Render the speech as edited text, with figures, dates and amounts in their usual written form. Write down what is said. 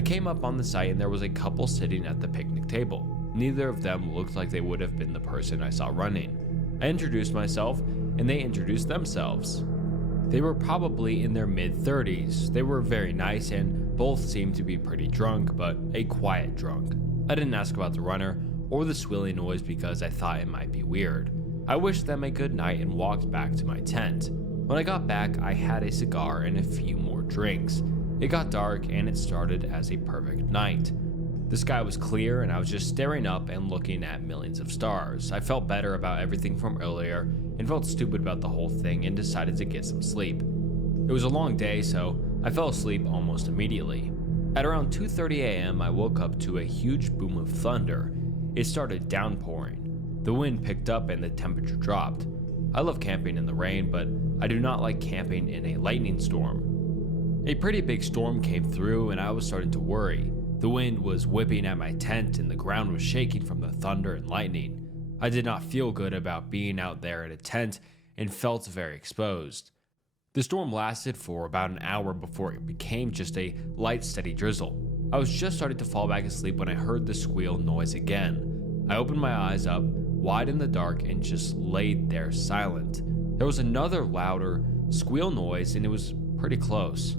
I came up on the site and there was a couple sitting at the picnic table. Neither of them looked like they would have been the person I saw running. I introduced myself and they introduced themselves. They were probably in their mid-30s. They were very nice and both seemed to be pretty drunk, but a quiet drunk. I didn't ask about the runner or the squealing noise because I thought it might be weird. I wished them a good night and walked back to my tent. When I got back, I had a cigar and a few more drinks. It got dark and it started as a perfect night. The sky was clear and I was just staring up and looking at millions of stars. I felt better about everything from earlier and felt stupid about the whole thing and decided to get some sleep. It was a long day, so I fell asleep almost immediately. At around 2:30 a.m., I woke up to a huge boom of thunder. It started downpouring. The wind picked up and the temperature dropped. I love camping in the rain, but I do not like camping in a lightning storm. A pretty big storm came through and I was starting to worry. The wind was whipping at my tent and the ground was shaking from the thunder and lightning. I did not feel good about being out there in a tent and felt very exposed. The storm lasted for about an hour before it became just a light, steady drizzle. I was just starting to fall back asleep when I heard the squeal noise again. I opened my eyes up, wide in the dark, and just laid there silent. There was another louder squeal noise and it was pretty close.